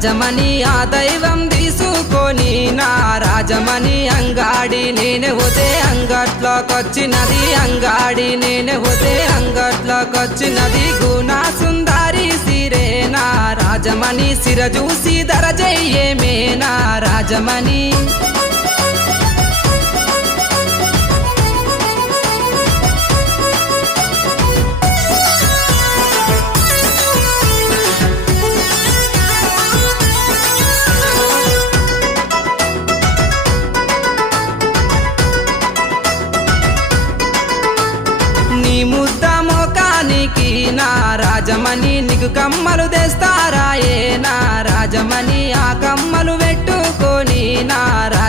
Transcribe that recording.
రాజమణి ఆ దైవం తీసుకొని నా రాజమణి అంగాడి నేనే పోతే అంగట్లోకొచ్చినది అంగాడి నేనే పోతే అంగట్లోకొచ్చినది గుణ సుందరి సిరేనా రాజమణి సిర చూసి దరజయ్యేమే నా రాజమణి నీ ముద్ద మోకానికి నా రాజమణి నీకు కమ్మలు తెస్తారాయే నా రాజమణి ఆ కమ్మలు పెట్టుకొని నా